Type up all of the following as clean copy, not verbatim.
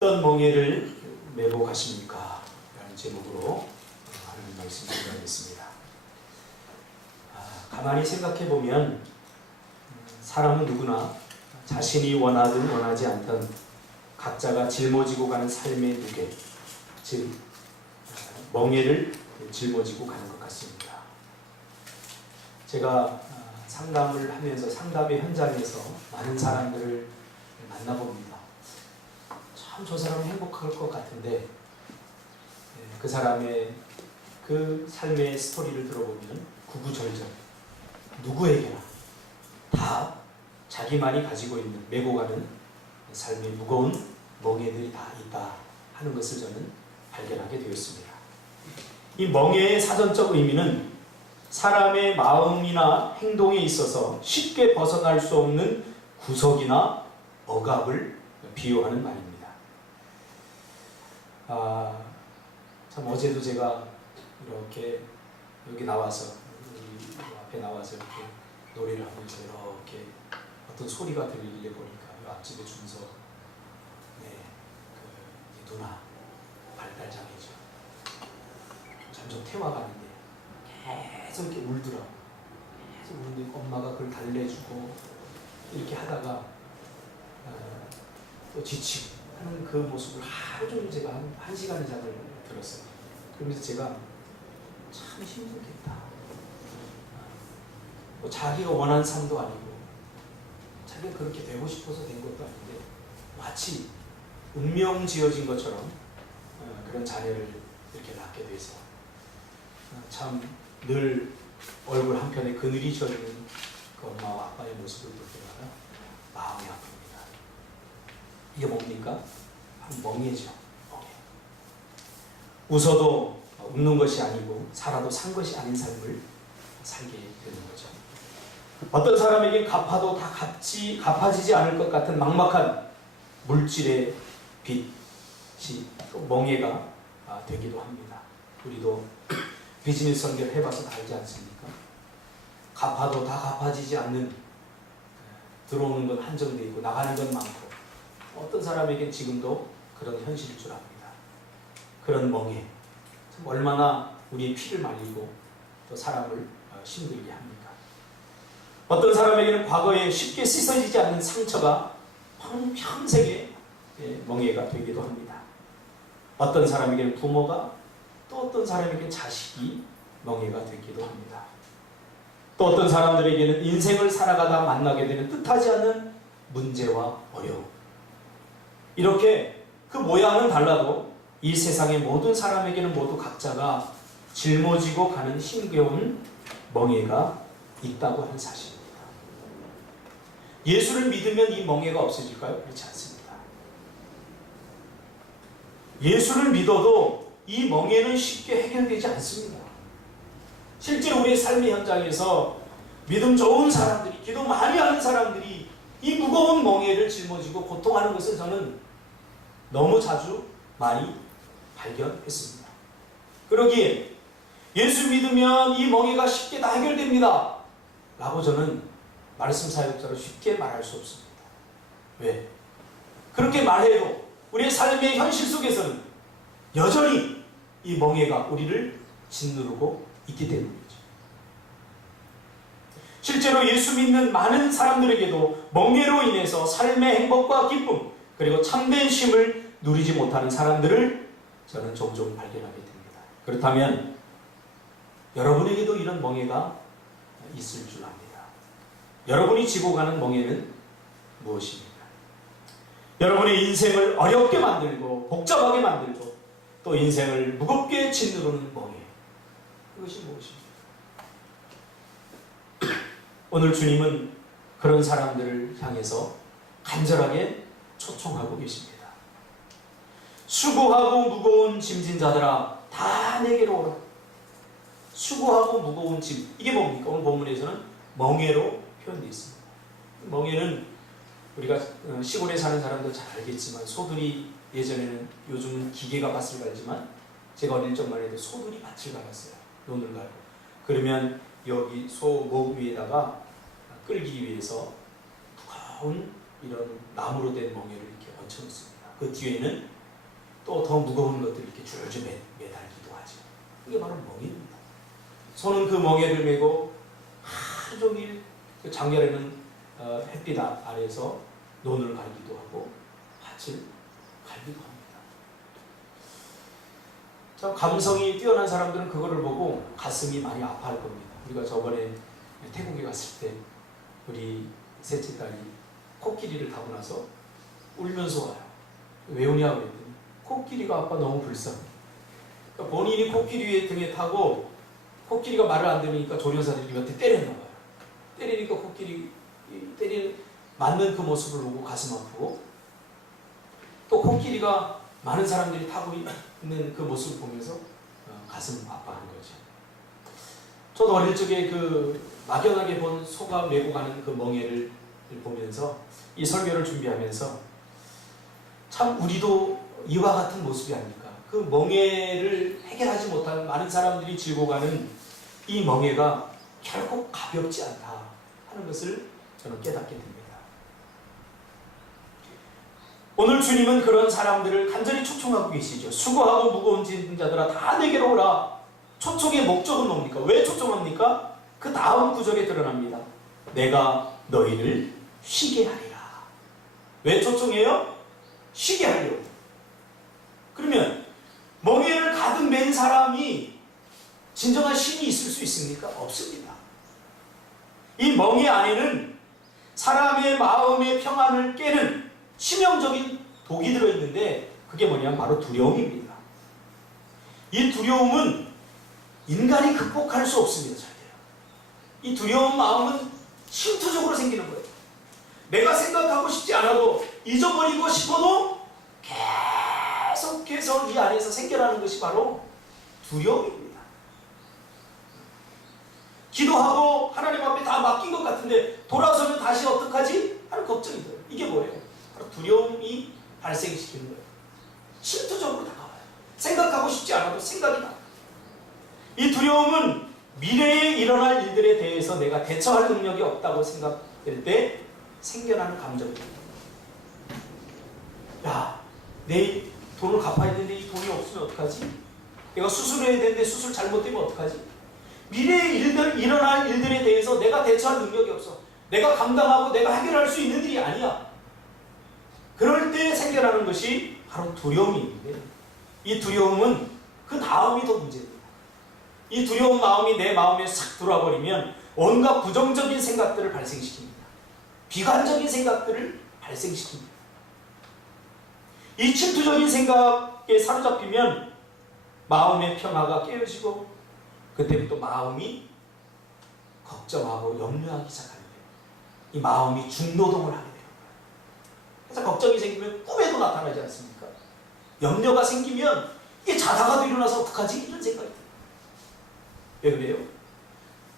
어떤 멍에를 메고 가십니까? 라는 제목으로 하는 말씀을 드리겠습니다. 가만히 생각해 보면 사람은 누구나 자신이 원하든 원하지 않든 각자가 짊어지고 가는 삶의 무게, 즉 멍에를 짊어지고 가는 것 같습니다. 제가 상담을 하면서 상담의 현장에서 많은 사람들을 만나봅니다. 참 저 사람은 행복할 것 같은데 그 사람의 그 삶의 스토리를 들어보면 구구절절 누구에게나 다 자기만이 가지고 있는 메고 가는 삶의 무거운 멍에들이 다 있다 하는 것을 저는 발견하게 되었습니다. 이 멍에의 사전적 의미는 사람의 마음이나 행동에 있어서 쉽게 벗어날 수 없는 구석이나 억압을 비유하는 말입니다. 참 어제도 제가 이렇게 여기 나와서 우리 앞에 나와서 이렇게 노래를 하면서 이렇게 어떤 소리가 들리길래 보니까 이 앞집에 준서 그 누나 발달장애죠. 점점 퇴화가는데 계속 이렇게 울더라고. 계속 우는데 엄마가 그걸 달래주고 이렇게 하다가 또 지치고 하는 그 모습을 하루 종일 제가 한 시간의 잠을 들었어요. 그러면서 제가 참 힘들겠다. 자기가 원하는 삶도 아니고 자기가 그렇게 되고 싶어서 된 것도 아닌데 마치 운명 지어진 것처럼 그런 자녀를 이렇게 낳게 돼서 참 늘 얼굴 한편에 그늘이 져있는 그 엄마와 아빠의 모습을 볼 때마다 마음이 아픕니다. 이게 뭡니까? 멍에죠. 멍에. 웃어도 웃는 것이 아니고 살아도 산 것이 아닌 삶을 살게 되는 거죠. 어떤 사람에게 갚아도 다 갚아지지 않을 것 같은 막막한 물질의 빚이 또 멍에가 되기도 합니다. 우리도 비즈니스 선교를 해봐서 다 알지 않습니까? 갚아도 다 갚아지지 않는, 들어오는 건 한정되어 있고 나가는 건 많고 어떤 사람에겐 지금도 그런 현실일 줄 압니다. 그런 멍에 참 얼마나 우리의 피를 말리고 또 사람을 힘들게 합니까? 어떤 사람에게는 과거에 쉽게 씻어지지 않는 상처가 평생의 멍에가 되기도 합니다. 어떤 사람에게는 부모가, 또 어떤 사람에게는 자식이 멍에가 되기도 합니다. 또 어떤 사람들에게는 인생을 살아가다 만나게 되는 뜻하지 않는 문제와 어려움. 이렇게 그 모양은 달라도 이 세상의 모든 사람에게는 모두 각자가 짊어지고 가는 힘겨운 멍에가 있다고 하는 사실입니다. 예수를 믿으면 이 멍에가 없어질까요? 그렇지 않습니다. 예수를 믿어도 이 멍에는 쉽게 해결되지 않습니다. 실제로 우리의 삶의 현장에서 믿음 좋은 사람들이, 기도 많이 하는 사람들이 이 무거운 멍에를 짊어지고 고통하는 것을 저는 너무 자주 많이 발견했습니다. 그러기에 예수 믿으면 이 멍에가 쉽게 다 해결됩니다 라고 저는 말씀 사역자로 쉽게 말할 수 없습니다. 왜? 그렇게 말해도 우리의 삶의 현실 속에서는 여전히 이 멍에가 우리를 짓누르고 있기 때문이죠. 실제로 예수 믿는 많은 사람들에게도 멍에로 인해서 삶의 행복과 기쁨 그리고 참된 쉼을 누리지 못하는 사람들을 저는 종종 발견하게 됩니다. 그렇다면 여러분에게도 이런 멍에가 있을 줄 압니다. 여러분이 지고 가는 멍에는 무엇입니까? 여러분의 인생을 어렵게 만들고 복잡하게 만들고 또 인생을 무겁게 짓누르는 멍에, 그것이 무엇입니까? 오늘 주님은 그런 사람들을 향해서 간절하게 초청하고 계십니다. 수고하고 무거운 짐진 자들아 다 내게로 오라. 수고하고 무거운 짐, 이게 뭡니까? 오늘 본문에서는 멍에로 표현되어 있습니다. 멍에는 우리가 시골에 사는 사람도 잘 알겠지만 소들이 예전에는, 요즘은 기계가 밭을 갈지만 제가 어릴 적만 해도 소들이 밭을 갈았어요. 논을 갈고. 그러면 여기 소 목 위에다가 끌기 위해서 무거운 이런 나무로 된 멍에를 이렇게 얹혀놓습니다. 그 뒤에는 또 더 무거운 것들이 이렇게 줄줄 매달기도 하죠. 이게 바로 멍에입니다. 소는 그 멍에를 메고 하루 종일 그 장렬에는 햇빛 아래에서 논을 갈기도 하고 밭을 갈기도 합니다. 참 감성이 뛰어난 사람들은 그거를 보고 가슴이 많이 아파할 겁니다. 우리가 저번에 태국에 갔을 때 우리 셋째 딸이 코끼리를 타고 나서 울면서 와요. 왜 우냐고 그랬더니 코끼리가 아빠 너무 불쌍해. 그러니까 본인이 코끼리 등에 타고 코끼리가 말을 안 들으니까 조련사들이 몇 대 때렸나 봐요. 때리니까 코끼리 맞는 그 모습을 보고 가슴 아프고, 또 코끼리가 많은 사람들이 타고 있는 그 모습을 보면서 가슴 아파하는 거죠. 저도 어릴 적에 그 막연하게 본 소가 메고 가는 그 멍에를 보면서 이 설교를 준비하면서 참 우리도 이와 같은 모습이 아닐까. 그 멍에를 해결하지 못한 많은 사람들이 쥐고 가는 이 멍에가 결코 가볍지 않다 하는 것을 저는 깨닫게 됩니다. 오늘 주님은 그런 사람들을 간절히 초청하고 계시죠. 수고하고 무거운 짐진 자들아 다 내게로 오라. 초청의 목적은 뭡니까? 왜 초청합니까? 그 다음 구절에 드러납니다. 내가 너희를 쉬게 하리라. 왜 초청해요? 쉬게 하려고. 그러면 멍에를 가득 맨 사람이 진정한 쉼이 있을 수 있습니까? 없습니다. 이 멍에 안에는 사람의 마음의 평안을 깨는 치명적인 독이 들어있는데 그게 뭐냐면 바로 두려움입니다. 이 두려움은 인간이 극복할 수 없습니다. 절대로. 이 두려운 마음은 심투적으로 생기는 거예요. 내가 생각하고 싶지 않아도 잊어버리고 싶어도 계속해서 이 안에서 생겨나는 것이 바로 두려움입니다. 기도하고 하나님 앞에 다 맡긴 것 같은데 돌아서면 다시 어떡하지? 하는 걱정이 들어요. 이게 뭐예요? 바로 두려움이 발생시키는 거예요. 실투적으로 다가와요. 생각하고 싶지 않아도 생각이 나. 이 두려움은 미래에 일어날 일들에 대해서 내가 대처할 능력이 없다고 생각될 때 생겨나는 감정입니다. 야, 내일 돈을 갚아야 되는데 이 돈이 없으면 어떡하지? 내가 수술해야 되는데 수술 잘못되면 어떡하지? 미래에 일어날 일들에 대해서 내가 대처할 능력이 없어. 내가 감당하고 내가 해결할 수 있는 일이 아니야. 그럴 때 생겨나는 것이 바로 두려움인데, 이 두려움은 그 다음이 더 문제입니다. 이 두려운 마음이 내 마음에 싹 들어와 버리면 온갖 부정적인 생각들을 발생시킵니다. 비관적인 생각들을 발생시킵니다. 이 침투적인 생각에 사로잡히면 마음의 평화가 깨어지고 그때부터 마음이 걱정하고 염려하기 시작합니다. 이 마음이 중노동을 하게 돼요. 그래서 걱정이 생기면 꿈에도 나타나지 않습니까? 염려가 생기면 이게 자다가도 일어나서 어떡하지? 이런 생각이 들어요. 왜 그래요?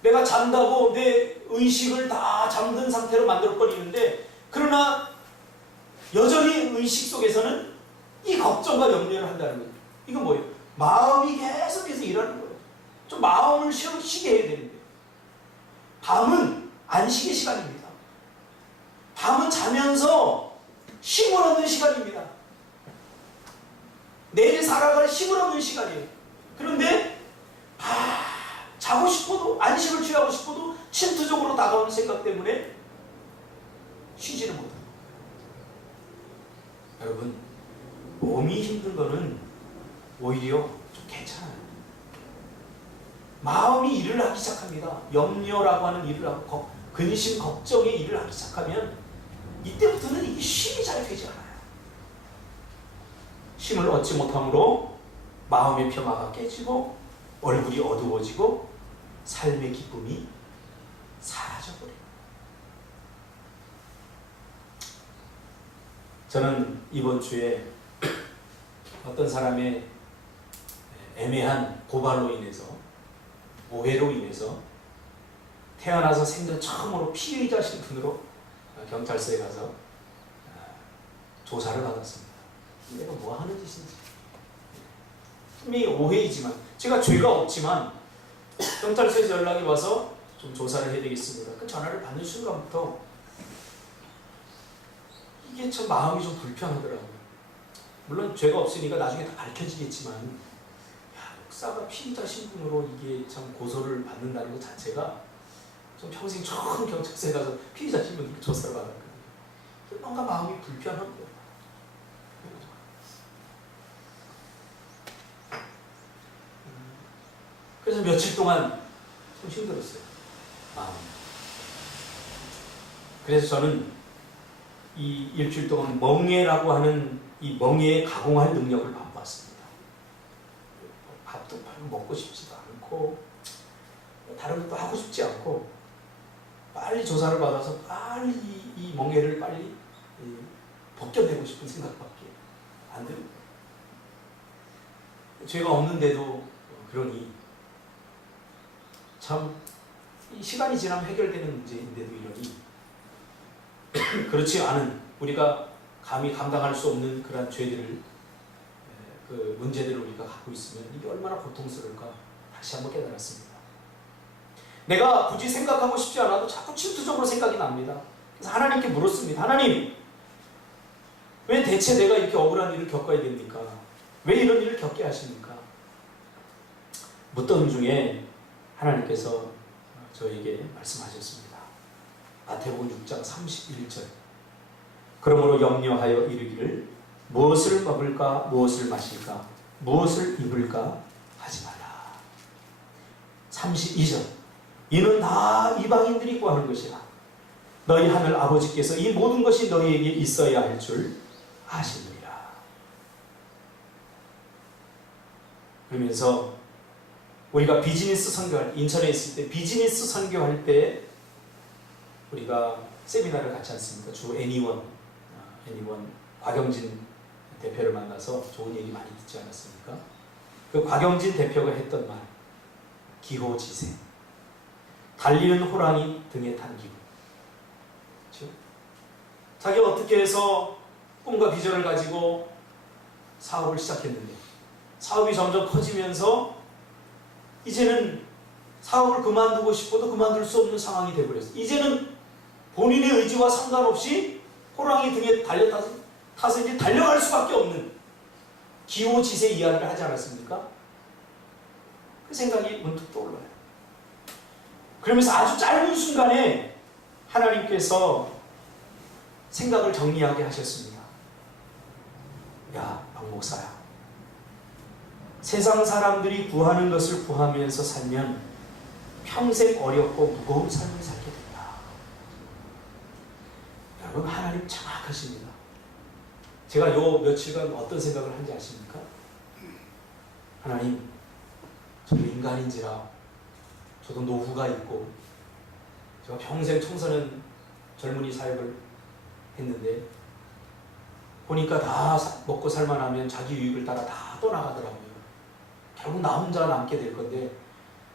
내가 잔다고 내 의식을 다 잠든 상태로 만들어버리는데, 그러나 여전히 의식 속에서는 이 걱정과 염려를 한다는 거예요. 이건 뭐예요? 마음이 계속해서 일하는 거예요. 좀 마음을 쉬게 해야 되는데, 밤은 안식의 시간입니다. 밤은 자면서 힘을 얻는 시간입니다. 내일 살아갈 힘을 얻는 시간이에요. 그런데 자고 싶어도, 안식을 취하고 싶어도 침투적으로 다가오는 생각 때문에 쉬지를 못합니다. 여러분, 몸이 힘든 거는 오히려 좀 괜찮아요. 마음이 일을 하기 시작합니다. 염려라고 하는 일을 하고 근심, 걱정의 일을 하기 시작하면 이때부터는 이게 쉼이 잘 되지 않아요. 쉼을 얻지 못함으로 마음의 평화가 깨지고 얼굴이 어두워지고 삶의 기쁨이 사라져버려요. 저는 이번 주에 어떤 사람의 애매한 고발로 인해서, 오해로 인해서 태어나서 생전 처음으로 피의자 신분으로 경찰서에 가서 조사를 받았습니다. 내가 뭐 하는 짓인지. 분명히 오해이지만, 제가 죄가 없지만 경찰서에서 연락이 와서 좀 조사를 해야 되겠습니다. 그 전화를 받는 순간부터 이게 참 마음이 좀 불편하더라고요. 물론 죄가 없으니까 나중에 다 밝혀지겠지만, 야, 목사가 피의자 신분으로 이게 참 고소를 받는다는 것 자체가 좀 평생 처음 경찰서에 가서 피의자 신분으로 조사를 받았거든요. 뭔가 마음이 불편한 거예요. 그래서 며칠 동안 좀 힘들었어요. 그래서 저는 이 일주일 동안 멍에라고 하는 이 멍에에 가공할 능력을 맛봤습니다. 밥도 별로 먹고 싶지도 않고 다른 것도 하고 싶지 않고 빨리 조사를 받아서 빨리 이 멍에를 빨리 벗겨내고 싶은 생각밖에 안 들어요. 죄가 없는데도 그러니 참 이 시간이 지나면 해결되는 문제인데도 이러니 그렇지 않은 우리가 감히 감당할 수 없는 그런 죄들을 그 문제들을 우리가 갖고 있으면 이게 얼마나 고통스러울까 다시 한번 깨달았습니다. 내가 굳이 생각하고 싶지 않아도 자꾸 침투적으로 생각이 납니다. 그래서 하나님께 물었습니다. 하나님, 왜 대체 내가 이렇게 억울한 일을 겪어야 됩니까? 왜 이런 일을 겪게 하십니까? 묻던 중에 하나님께서 저에게 말씀하셨습니다. 마태복음 6장 31절. 그러므로 염려하여 이르기를 무엇을 먹을까 무엇을 마실까 무엇을 입을까 하지 말라. 32절. 이는 다 이방인들이 구하는 것이라. 너희 하늘 아버지께서 이 모든 것이 너희에게 있어야 할 줄 아시느니라. 그러면서 우리가 비즈니스 선교할 때, 인천에 있을 때 비즈니스 선교할 때 우리가 세미나를 같이 했습니다. 주 애니원 곽영진 대표를 만나서 좋은 얘기 많이 듣지 않았습니까? 그 곽영진 대표가 했던 말, 기호지생, 달리는 호랑이 등에 탄 기분. 그렇죠? 자기가 어떻게 해서 꿈과 비전을 가지고 사업을 시작했는데 사업이 점점 커지면서 이제는 사업을 그만두고 싶어도 그만둘 수 없는 상황이 되어버렸어요. 이제는 본인의 의지와 상관없이 호랑이 등에 타서 이제 달려갈 수밖에 없는 기호지세 이야기를 하지 않았습니까? 그 생각이 문득 떠올라요. 그러면서 아주 짧은 순간에 하나님께서 생각을 정리하게 하셨습니다. 야, 박 목사야. 세상 사람들이 구하는 것을 구하면서 살면 평생 어렵고 무거운 삶을 살게 된다. 여러분, 하나님 정확하십니다. 제가 요 며칠간 어떤 생각을 한지 아십니까? 하나님, 저도 인간인지라 저도 노후가 있고 제가 평생 청소년 젊은이 사역을 했는데 보니까 다 먹고 살만하면 자기 유익을 따라 다 떠나가더라고요. 결국 나 혼자 남게 될 건데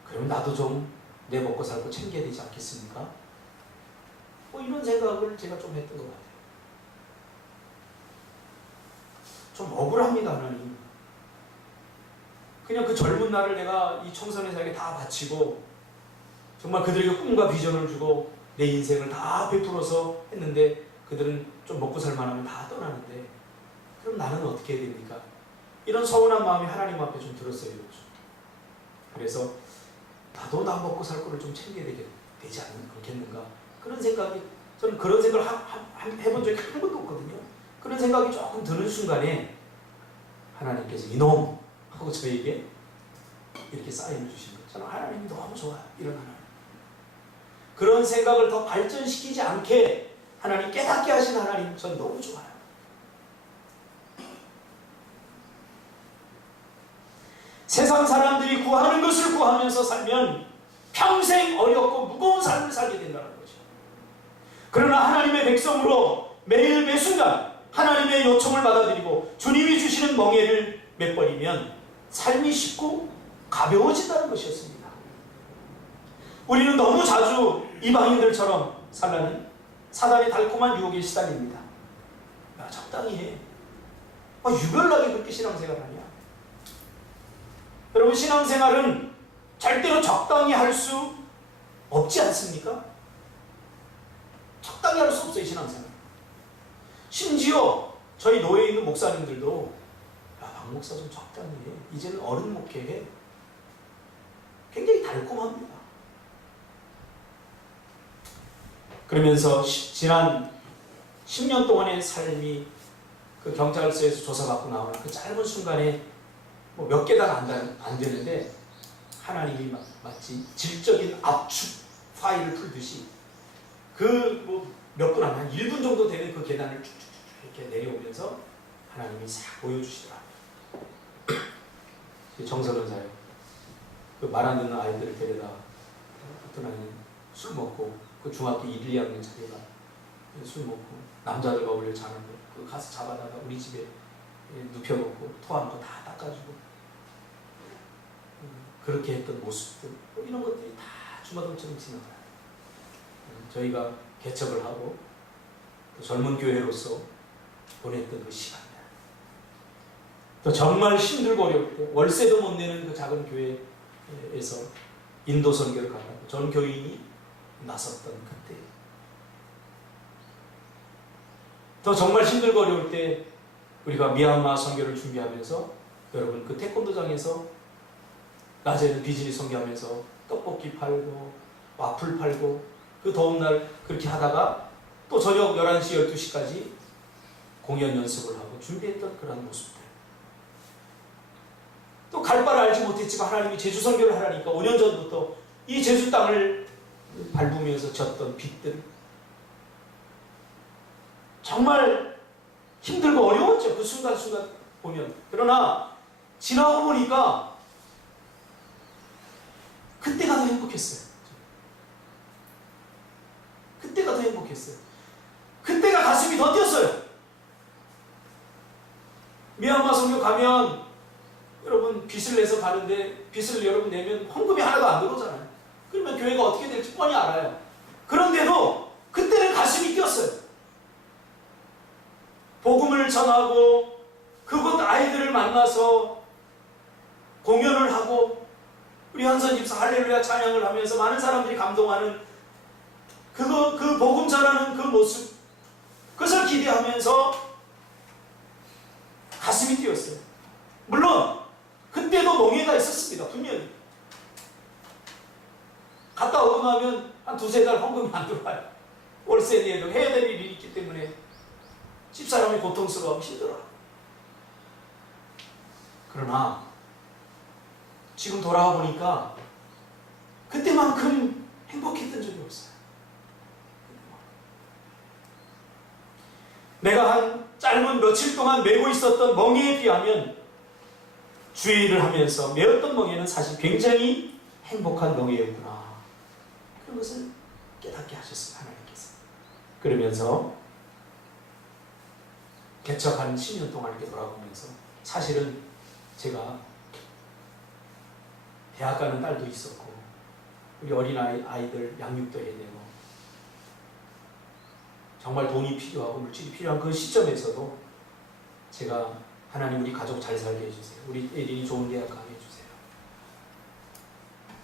그러면 나도 좀 내 먹고 살고 챙겨야 되지 않겠습니까? 뭐 이런 생각을 제가 좀 했던 것 같아요. 좀 억울합니다, 하나님. 그냥 그 젊은 날을 내가 이 청소년에게 다 바치고 정말 그들에게 꿈과 비전을 주고 내 인생을 다 베풀어서 했는데 그들은 좀 먹고 살만하면 다 떠나는데 그럼 나는 어떻게 해야 됩니까? 이런 서운한 마음이 하나님 앞에 좀 들었어요. 그래서 나도 나 먹고 살 거를 좀 챙겨야 되지 않겠는가? 그런 생각이, 저는 그런 생각을 해본 적이 한 번도 없거든요. 그런 생각이 조금 드는 순간에 하나님께서 이놈! 하고 저에게 이렇게 사인을 주신 거예요. 저는 하나님이 너무 좋아요. 이런 하나님. 그런 생각을 더 발전시키지 않게 하나님 깨닫게 하신 하나님, 전 너무 좋아요. 세상 사람들이 구하는 것을 구하면서 살면 평생 어렵고 무거운 삶을 살게 된다는 거죠. 그러나 하나님의 백성으로 매일 매순간 하나님의 요청을 받아들이고 주님이 주시는 멍에를 맺버리면 삶이 쉽고 가벼워진다는 것이었습니다. 우리는 너무 자주 이방인들처럼 살라는 사단의 달콤한 유혹에 시달립니다. 야, 적당히 해. 유별나게 그렇게 신앙생활하냐? 여러분, 신앙생활은 절대로 적당히 할 수 없지 않습니까? 적당히 할 수 없어요, 신앙생활. 심지어 저희 노예에 있는 목사님들도 목사 좀 적당히 해. 이제는 어른 목회해. 굉장히 달콤합니다. 그러면서 지난 10년 동안의 삶이 그 경찰서에서 조사받고 나오는 그 짧은 순간에 뭐 몇 개당 안 되는데 하나님이 마치 질적인 압축 파일을 풀듯이 그 뭐 몇 분 안 한 1분 정도 되는 그 계단을 쭉쭉쭉 이렇게 내려오면서 하나님이 싹 보여주시더라. 정서변사요. 그 말 안 듣는 아이들을 데려다 어떤 아이는 술 먹고 그 중학교 1, 2학년 자기가 술 먹고 남자들과 원래 자는데 그 가서 잡아다가 우리 집에 눕혀놓고 토한 거 다 닦아주고 그렇게 했던 모습들 이런 것들이 다 주마등처럼 지나가요. 저희가 개척을 하고 또 젊은 교회로서 보냈던 그 시간들 또 정말 힘들고 어려울 때 월세도 못 내는 그 작은 교회에서 인도 선교를 가고 전 교인이 나섰던 그때 또 정말 힘들고 어려울 때 우리가 미얀마 선교를 준비하면서 여러분 그 태권도장에서 낮에는 비즈니스 선교하면서 떡볶이 팔고 와플 팔고 그 더운 날 그렇게 하다가 또 저녁 11시 12시까지 공연 연습을 하고 준비했던 그런 모습들 또 갈 바를 알지 못했지만 하나님이 제주 선교를 하라니까 5년 전부터 이 제주 땅을 밟으면서 졌던 빛들 정말 힘들고 어려웠죠. 그 순간순간 보면. 그러나 지나고 보니까 그때가 더 행복했어요. 그때가 더 행복했어요. 그때가 가슴이 더 뛰었어요. 미얀마 선교 가면 여러분 빚을 내서 가는데 빚을 여러분 내면 헌금이 하나도 안 들어오잖아요. 그러면 교회가 어떻게 될지 뻔히 알아요. 그런데도 그때는 가슴이 뛰었어요. 복음을 전하고 그곳 아이들을 만나서 공연을 하고 우리 한선 집사 할렐루야 찬양을 하면서 많은 사람들이 감동하는 그 복음 전하는 그 모습 그것을 기대하면서 가슴이 뛰었어요. 물론 그때도 멍해가 있었습니다. 분명히 갔다 오고 나면 한 두세 달 헌금이 안 들어와요. 월세 내도 해야 될 일이 있기 때문에 집사람이 고통스러워하고 힘들어요. 그러나 지금 돌아와 보니까 그때만큼 행복했던 적이 없어요. 내가 한 짧은 며칠 동안 메고 있었던 멍에에 비하면 주의를 하면서 메었던 멍에는 사실 굉장히 행복한 멍에였구나. 그런 것을 깨닫게 하셨어요. 하나님께서. 그러면서 개척한 10년 동안 이렇게 돌아보면서 사실은 제가 대학 가는 딸도 있었고 우리 어린아이들 양육도 해야 되고 정말 돈이 필요하고 물질이 필요한 그 시점에서도 제가 하나님 우리 가족 잘 살게 해주세요. 우리 애린이 좋은 대학 가게 해주세요.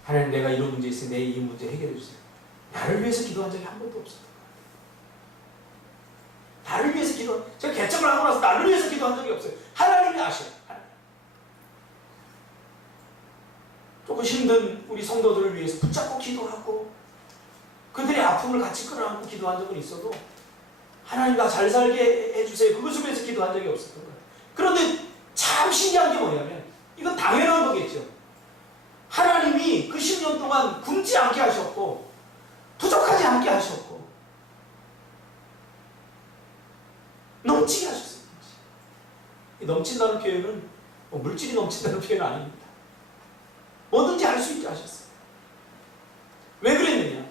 하나님 내가 이런 문제 있으니 내 이 문제 해결해 주세요. 나를 위해서 기도한 적이 한 번도 없었던 것 같아요. 나를 위해서 제가 개척을 하고 나서 나를 위해서 기도한 적이 없어요. 하나님이 아셔요. 조금 힘든 우리 성도들을 위해서 붙잡고 기도하고 그들의 아픔을 같이 끌어안고 기도한 적은 있어도 하나님 나 잘 살게 해주세요. 그것을 위해서 기도한 적이 없었던 거예요. 그런데 참 신기한 게 뭐냐면 이건 당연한 거겠죠. 하나님이 그 10년 동안 굶지 않게 하셨고 부족하지 않게 하셨고 넘치게 하셨어요. 넘친다는 표현은 물질이 넘친다는 표현은 아닙니다. 뭐든지 할 수 있게 하셨어요. 왜 그랬느냐?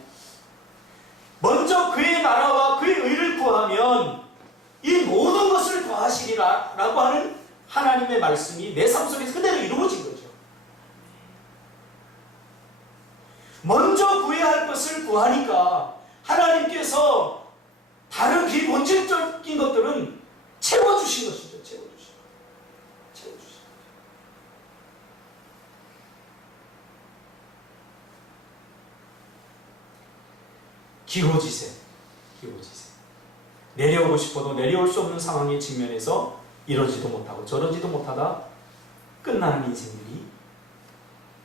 먼저 그의 나라와 그의 의를 구하면 이 모든 것을 더하시리라 라고 하는 하나님의 말씀이 내 삶 속에서 그대로 이루어진 거죠. 먼저 구해야 할 것을 구하니까 하나님께서 다른 비본질적인 것들은 채워주신 것이죠. 채워주신 것. 기호지세. 내려오고 싶어도 내려올 수 없는 상황에 직면해서 이러지도 못하고 저러지도 못하다 끝나는 인생들이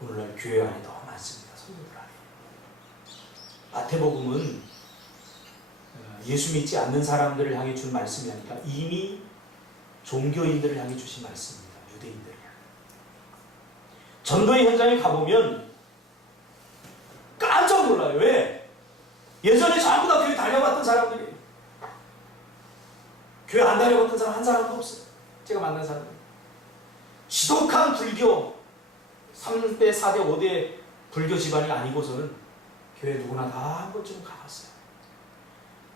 오늘날 교회 안에 더 많습니다. 성도들 안에. 마태복음은 예수 믿지 않는 사람들을 향해 준 말씀이 아니라 이미 종교인들을 향해 주신 말씀입니다. 유대인들을 향해. 전도의 현장에 가보면 깜짝 놀라요. 왜? 예전에 전부 다 교회 다녀봤던 사람들이에요. 교회 안 다녀봤던 사람 한 사람도 없어요. 제가 만난 사람들. 지독한 불교 3대, 4대, 5대 불교 집안이 아니고서는 교회 누구나 다 한 번쯤 가봤어요.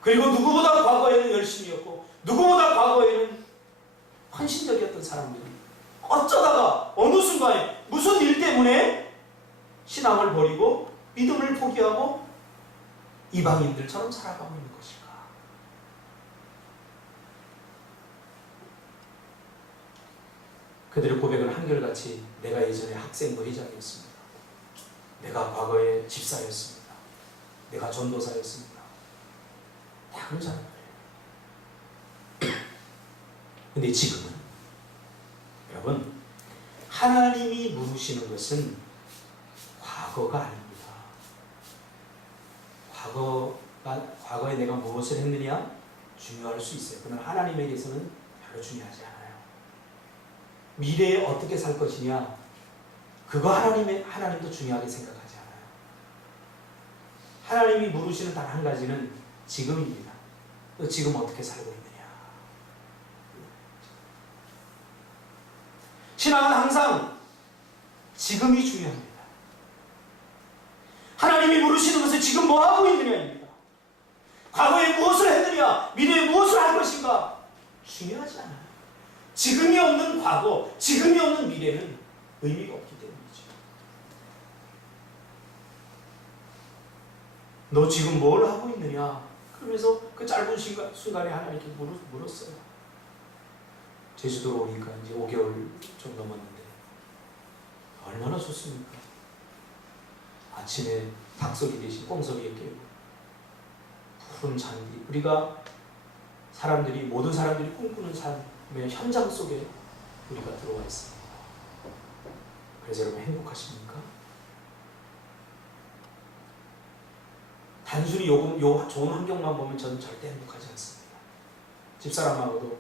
그리고 누구보다 과거에는 열심이었고 누구보다 과거에는 헌신적이었던 사람들이 어쩌다가 어느 순간에 무슨 일 때문에 신앙을 버리고 믿음을 포기하고 이방인들처럼 살아가고 있는 것일까? 그들의 고백은 한결같이 내가 예전에 학생부 회장이었습니다. 내가 과거에 집사였습니다. 내가 전도사였습니다. 다 그런 사람들이에요. 근데 지금은 여러분, 하나님이 물으시는 것은 과거가 아닙니다. 과거에 내가 무엇을 했느냐 중요할 수 있어요. 그러나 하나님에게서는 별로 중요하지 않아요. 미래에 어떻게 살 것이냐, 그거 하나님도 중요하게 생각하지 않아요. 하나님이 물으시는 단 한 가지는 지금입니다. 너 지금 어떻게 살고 있느냐. 신앙은 항상 지금이 중요합니다. 하나님이 물으시는 것은 지금 뭐 하고 있느냐입니다. 과거에 무엇을 했느냐, 미래에 무엇을 할 것인가 중요하지 않아요. 지금이 없는 과거, 지금이 없는 미래는 의미가 없기 때문이죠. 너 지금 뭘 하고 있느냐? 그러면서 그 짧은 순간에 하나님께 물었어요. 제주도로 오니까 이제 5개월 좀 넘었는데 얼마나 좋습니까? 아침에 닭소리 대신 꽁소리에 깨고 푸른 잔디, 우리가 모든 사람들이 꿈꾸는 삶의 현장 속에 우리가 들어와 있습니다. 그래서 여러분 행복하십니까? 단순히 요 좋은 환경만 보면 저는 절대 행복하지 않습니다. 집사람하고도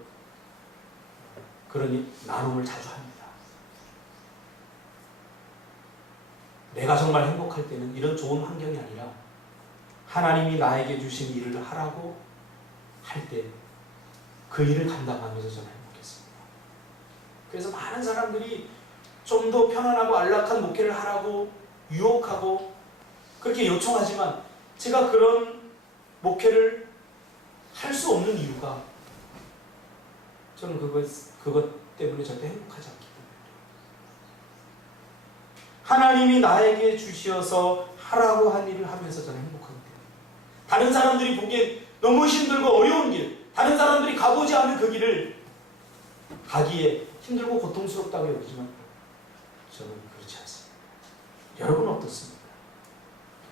그런 나눔을 자주 합니다. 내가 정말 행복할 때는 이런 좋은 환경이 아니라 하나님이 나에게 주신 일을 하라고 할 때 그 일을 감당하면서 저는 행복했습니다. 그래서 많은 사람들이 좀 더 편안하고 안락한 목회를 하라고 유혹하고 그렇게 요청하지만 제가 그런 목회를 할 수 없는 이유가 저는 그것 때문에 절대 행복하지 않기 때문에 하나님이 나에게 주시어서 하라고 한 일을 하면서 저는 행복하기 때문에 다른 사람들이 보기엔 너무 힘들고 어려운 길, 다른 사람들이 가보지 않은 그 길을 가기에 힘들고 고통스럽다고 여기지만 저는 그렇지 않습니다. 여러분은 어떻습니까?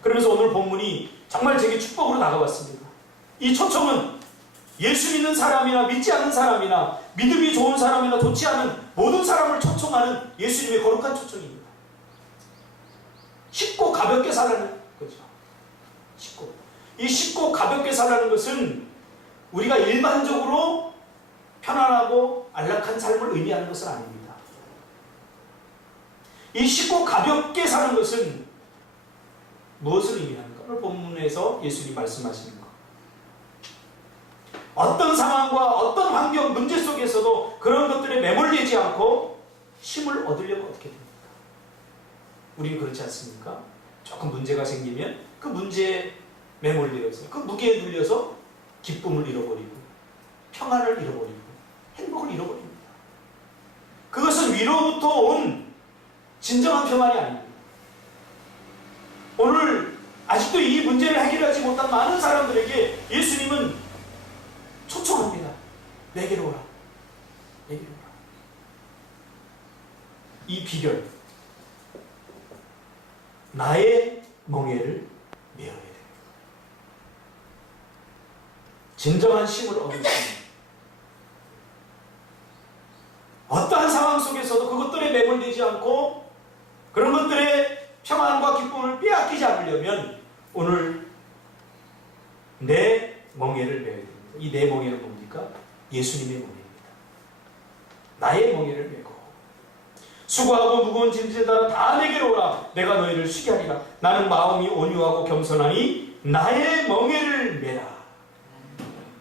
그러면서 오늘 본문이 정말 제게 축복으로 다가왔습니다. 이 초청은 예수 믿는 사람이나 믿지 않는 사람이나 믿음이 좋은 사람이나 좋지 않은 모든 사람을 초청하는 예수님의 거룩한 초청입니다. 쉽고 가볍게 살라는 거죠. 이 쉽고 가볍게 살라는 것은 우리가 일반적으로 편안하고 안락한 삶을 의미하는 것은 아닙니다. 이 쉽고 가볍게 사는 것은 무엇을 의미하는가? 오늘 본문에서 예수님이 말씀하시는 것. 어떤 상황과 어떤 환경, 문제 속에서도 그런 것들에 매몰되지 않고 힘을 얻으려면 어떻게 됩니까? 우리는 그렇지 않습니까? 조금 문제가 생기면 그 문제에 매몰되어서 그 무게에 눌려서 기쁨을 잃어버리고 평안을 잃어버리고 행복을 잃어버립니다. 그것은 위로부터 온 진정한 평안이 아닙니다. 오늘 아직도 이 문제를 해결하지 못한 많은 사람들에게 예수님은 초청합니다. 내게로 오라. 내게로 오라. 이 비결, 나의 멍에를 메어야 됩니다. 진정한 힘을 얻을 수 있는 어떠한 상황 속에서도 그것들에 매몰되지 않고 그런 것들의 평안과 기쁨을 빼앗기지 않으려면 오늘 내 멍에를 메어야 됩니다. 이 내 멍에는 뭡니까? 예수님의 멍에입니다. 나의 멍에를 메고 수고하고 무거운 짐진 자라 다 내게로 오라. 내가 너희를 쉬게 하리라. 나는 마음이 온유하고 겸손하니 나의 멍에를 메라.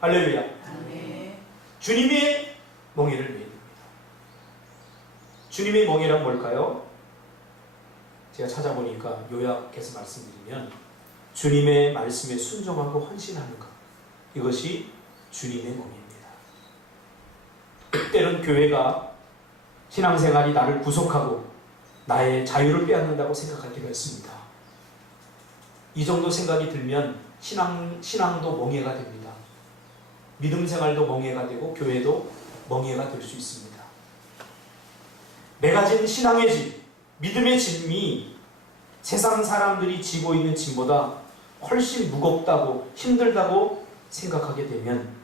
할렐루야. 아멘. 주님의 멍에를 메야 됩니다. 주님의 멍에란 뭘까요? 제가 찾아보니까 요약해서 말씀드리면 주님의 말씀에 순종하고 헌신하는 것, 이것이 주님의 멍에입니다. 때론 교회가 신앙생활이 나를 구속하고 나의 자유를 빼앗는다고 생각할 때가 있습니다. 이 정도 생각이 들면 신앙도 멍해가 됩니다. 믿음 생활도 멍해가 되고 교회도 멍해가 될 수 있습니다. 내가 진 신앙의 짐, 믿음의 짐이 세상 사람들이 지고 있는 짐보다 훨씬 무겁다고 힘들다고 생각하게 되면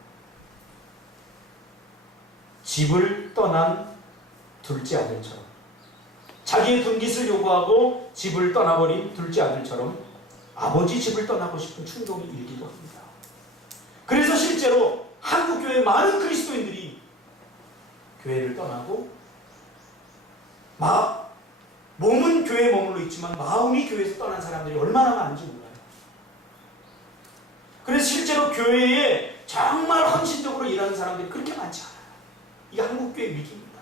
집을 떠난 둘째 아들처럼, 자기의 분깃을 요구하고 집을 떠나버린 둘째 아들처럼 아버지 집을 떠나고 싶은 충동이 일기도 합니다. 그래서 실제로 한국교회 많은 그리스도인들이 교회를 떠나고 몸은 교회에 머물러 있지만 마음이 교회에서 떠난 사람들이 얼마나 많은지 몰라요. 그래서 실제로 교회에 정말 헌신적으로 일하는 사람들이 그렇게 많지 않아요. 이게 한국교회 위기입니다.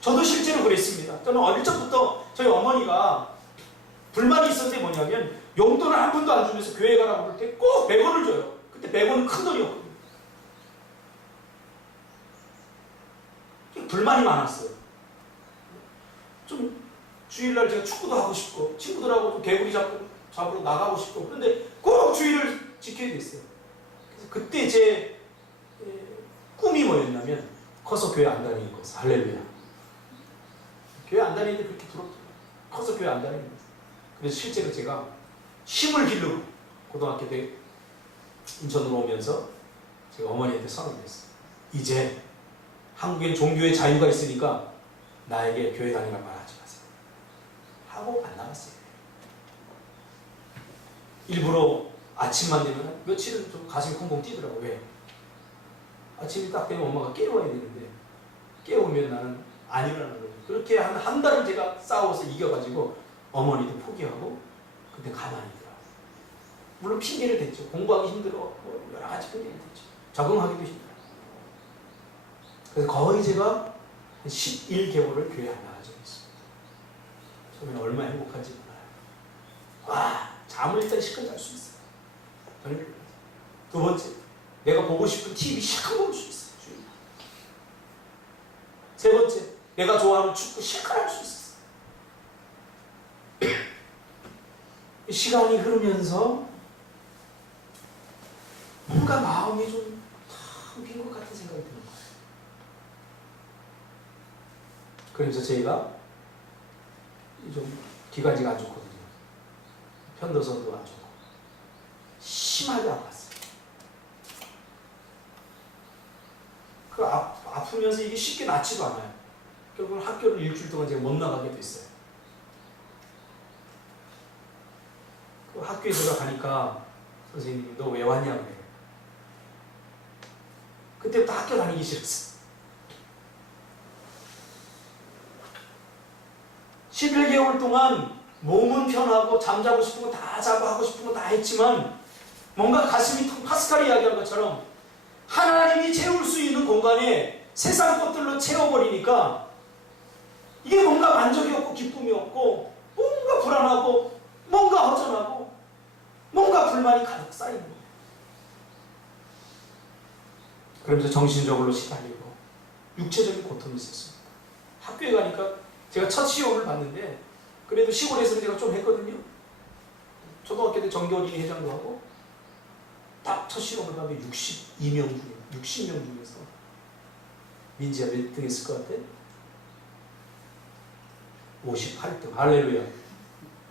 저도 실제로 그랬습니다. 저는 어릴 적부터 저희 어머니가 불만이 있었을 때 뭐냐면 용돈을 한 푼도 안 주면서 교회 가라고 그럴 때 꼭 100원을 줘요. 그때 100원은 큰 돈이었거든요. 불만이 많았어요. 좀 주일날 제가 축구도 하고 싶고 친구들하고 좀 개구리 잡으러 나가고 싶고 그런데 꼭 주일을 지켜야 됐어요. 그래서 그때 제 꿈이 뭐였냐면 커서 교회 안 다니는 거였어요. 할렐루야. 교회 안 다니는데 그렇게 부럽더라고요. 커서 교회 안 다니는 거였어요. 그래서 실제로 제가 힘을 기르고 고등학교 때 인천으로 오면서 제가 어머니한테 선언했어요. 이제 한국엔 종교의 자유가 있으니까 나에게 교회 다니라고 말하지 마세요. 하고 안 나갔어요. 일부러 아침만 되면 며칠은 좀 가슴이 콩콩 뛰더라고요. 왜? 아침이 딱 되면 엄마가 깨워야 되는데 깨우면 나는 안 일어나는 거예요. 그렇게 한 달을 제가 싸워서 이겨가지고 어머니도 포기하고 그때 가만히 있더라고요. 물론 핑계를 댔죠. 공부하기 힘들어. 뭐 여러 가지 핑계를 댔죠. 적응하기도 힘들어요. 그래서 거의 제가 11개월을 교회 안 나가죠. 처음에 얼마나 행복한지 몰라요. 와, 잠을 일단 실컷 잘 수 있어요. 두 번째, 내가 보고 싶은 TV 실컷 볼 수 있어요. 주일. 세 번째, 내가 좋아하는 축구 실컷 할 수 있어요. 시간이 흐르면서 뭔가 마음이 좀 빈 것 같은 생각이 드는 거예요. 그러면서 제가 좀 기관지가 안 좋거든요. 편도선도 안 좋고 심하게 아팠어요. 그 아프면서 이게 쉽게 낫지도 않아요. 결국은 학교를 일주일 동안 제가 못 나가게 됐어요. 그 학교에 들어가니까 선생님이 너 왜 왔냐고 그래요. 그때부터 학교 다니기 싫었어요. 11개월 동안 몸은 편하고 잠자고 싶은 거 다 자고 하고 싶은 거 다 했지만 뭔가 가슴이 텅, 파스칼이 이야기한 것처럼 하나님이 채울 수 있는 공간에 세상 것들로 채워버리니까 이게 뭔가 만족이 없고 기쁨이 없고 뭔가 불안하고 뭔가 허전하고 뭔가 불만이 가득 쌓이는 거예요. 그러면서 정신적으로 시달리고 육체적인 고통이 있었습니다. 학교에 가니까 제가 첫 시험을 봤는데 그래도 시골에서는 제가 좀 했거든요. 초등학교 때 정교어린이 회장도 하고 딱 첫 시험을 봤는데 60명 중에서 민지야 몇 등 했을 것 같아? 58등. 할렐루야.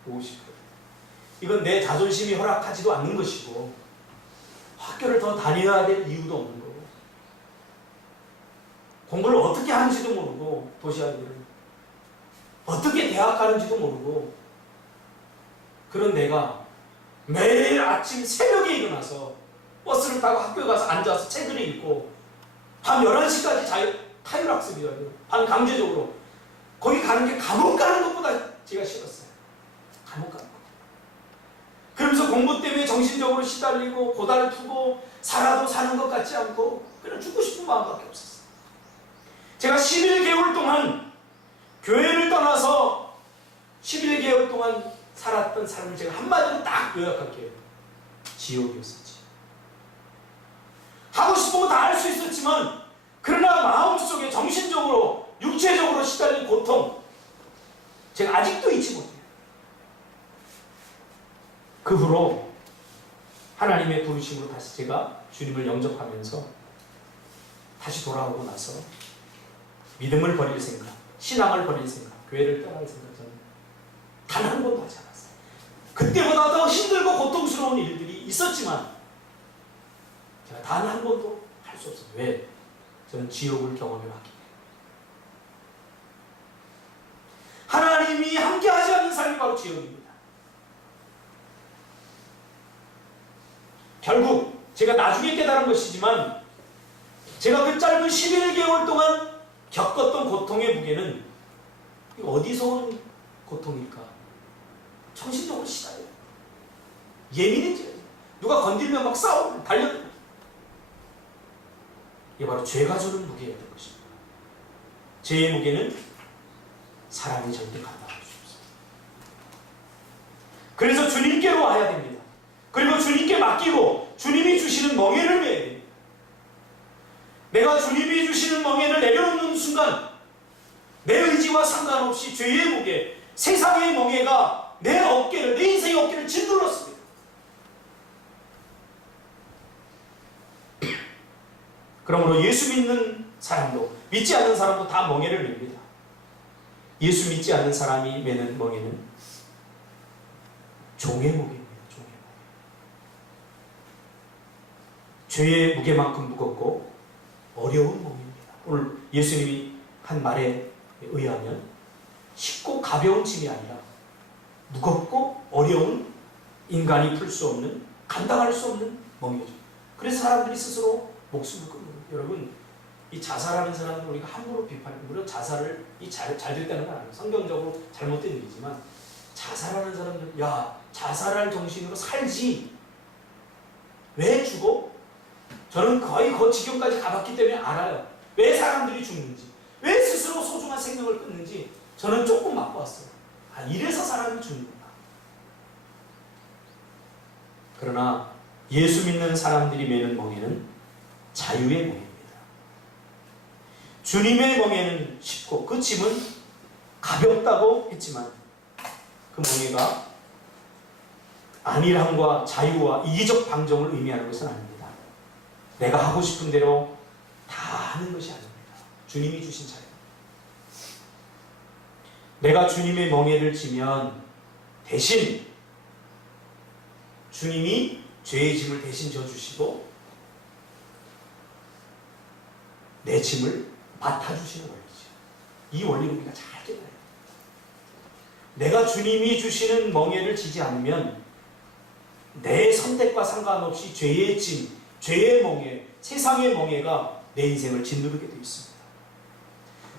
58등. 이건 내 자존심이 허락하지도 않는 것이고 학교를 더 다녀야 될 이유도 없는 거고 공부를 어떻게 하는지도 모르고 도시 아이들은 어떻게 대학 가는지도 모르고 그런 내가 매일 아침 새벽에 일어나서 버스를 타고 학교에 가서 앉아서 책을 읽고 밤 11시까지 타율학습이죠. 밤 강제적으로 거기 가는 게 감옥 가는 것보다 제가 싫었어요. 감옥 가는 거. 그러면서 공부 때문에 정신적으로 시달리고 고달프고 살아도 사는 것 같지 않고 그냥 죽고 싶은 마음밖에 없었어요. 제가 11개월 동안 교회를 떠나서 11개월 동안 살았던 삶을 제가 한마디로 딱 요약할게요. 지옥이었었지. 하고 싶은 거 다 할 수 있었지만 그러나 마음속에 정신적으로 육체적으로 시달린 고통 제가 아직도 잊지 못해요. 그 후로 하나님의 부르심으로 다시 제가 주님을 영접하면서 다시 돌아오고 나서 믿음을 버릴 생각, 신앙을 버릴 생각, 교회를 떠날 생각 저는 단 한 번도 하지 않았어요. 그때보다 더 힘들고 고통스러운 일들이 있었지만 제가 단 한 번도 할 수 없어요. 왜? 저는 지옥을 경험해 봤기 때문에. 하나님이 함께하지 않는 삶이 바로 지옥입니다. 결국 제가 나중에 깨달은 것이지만 제가 그 짧은 11개월 동안 겪었던 고통의 무게는 어디서 오는 고통일까? 정신적으로 시달려요. 예민해져요. 누가 건들면 막 싸우고 달려들어요. 이게 바로 죄가 주는 무게였던 것입니다. 죄의 무게는 사람이 절대 감당할 수 없어요. 그래서 주님께로 와야 됩니다. 그리고 주님께 맡기고 주님이 주시는 멍에를 매야 됩니다. 내가 주님이 주시는 멍에를 내려놓는 순간 내 의지와 상관없이 죄의 무게, 세상의 멍에가 내 어깨를, 내 인생의 어깨를 짓눌렀습니다. 그러므로 예수 믿는 사람도 믿지 않는 사람도 다 멍에를 맵니다. 예수 믿지 않는 사람이 매는 멍에는 종의 무게입니다. 종의 무게. 죄의 무게만큼 무겁고 어려운 멍입니다. 오늘 예수님이 한 말에 의하면 쉽고 가벼운 짐이 아니라 무겁고 어려운 인간이 풀 수 없는, 감당할 수 없는 멍이죠. 그래서 사람들이 스스로 목숨을 끊는 거예요. 여러분, 이 자살하는 사람들 우리가 함부로 비판해요. 물론 자살을 잘 됐다는 건 아니에요. 성경적으로 잘못된 일이지만 자살하는 사람들, 야, 자살할 정신으로 살지 왜 죽어? 저는 거의 그 지경까지 가봤기 때문에 알아요. 왜 사람들이 죽는지, 왜 스스로 소중한 생명을 끊는지 저는 조금 맛보았어요. 아, 이래서 사람이 죽는구나. 그러나 예수 믿는 사람들이 매는 멍에는 자유의 멍입니다. 주님의 멍에는 쉽고 그 짐은 가볍다고 했지만 그 멍에가 안일함과 자유와 이기적 방종을 의미하는 것은 아닙니다. 내가 하고 싶은 대로 다 하는 것이 아닙니다. 주님이 주신 자유. 내가 주님의 멍에를 지면 대신 주님이 죄의 짐을 대신 져주시고 내 짐을 맡아주시는 원리죠. 이 원리를 우리가 잘 깨달아야 돼요. 내가 주님이 주시는 멍에를 지지 않으면 내 선택과 상관없이 죄의 짐, 죄의 멍에, 세상의 멍에가 내 인생을 짓누르게 되어 있습니다.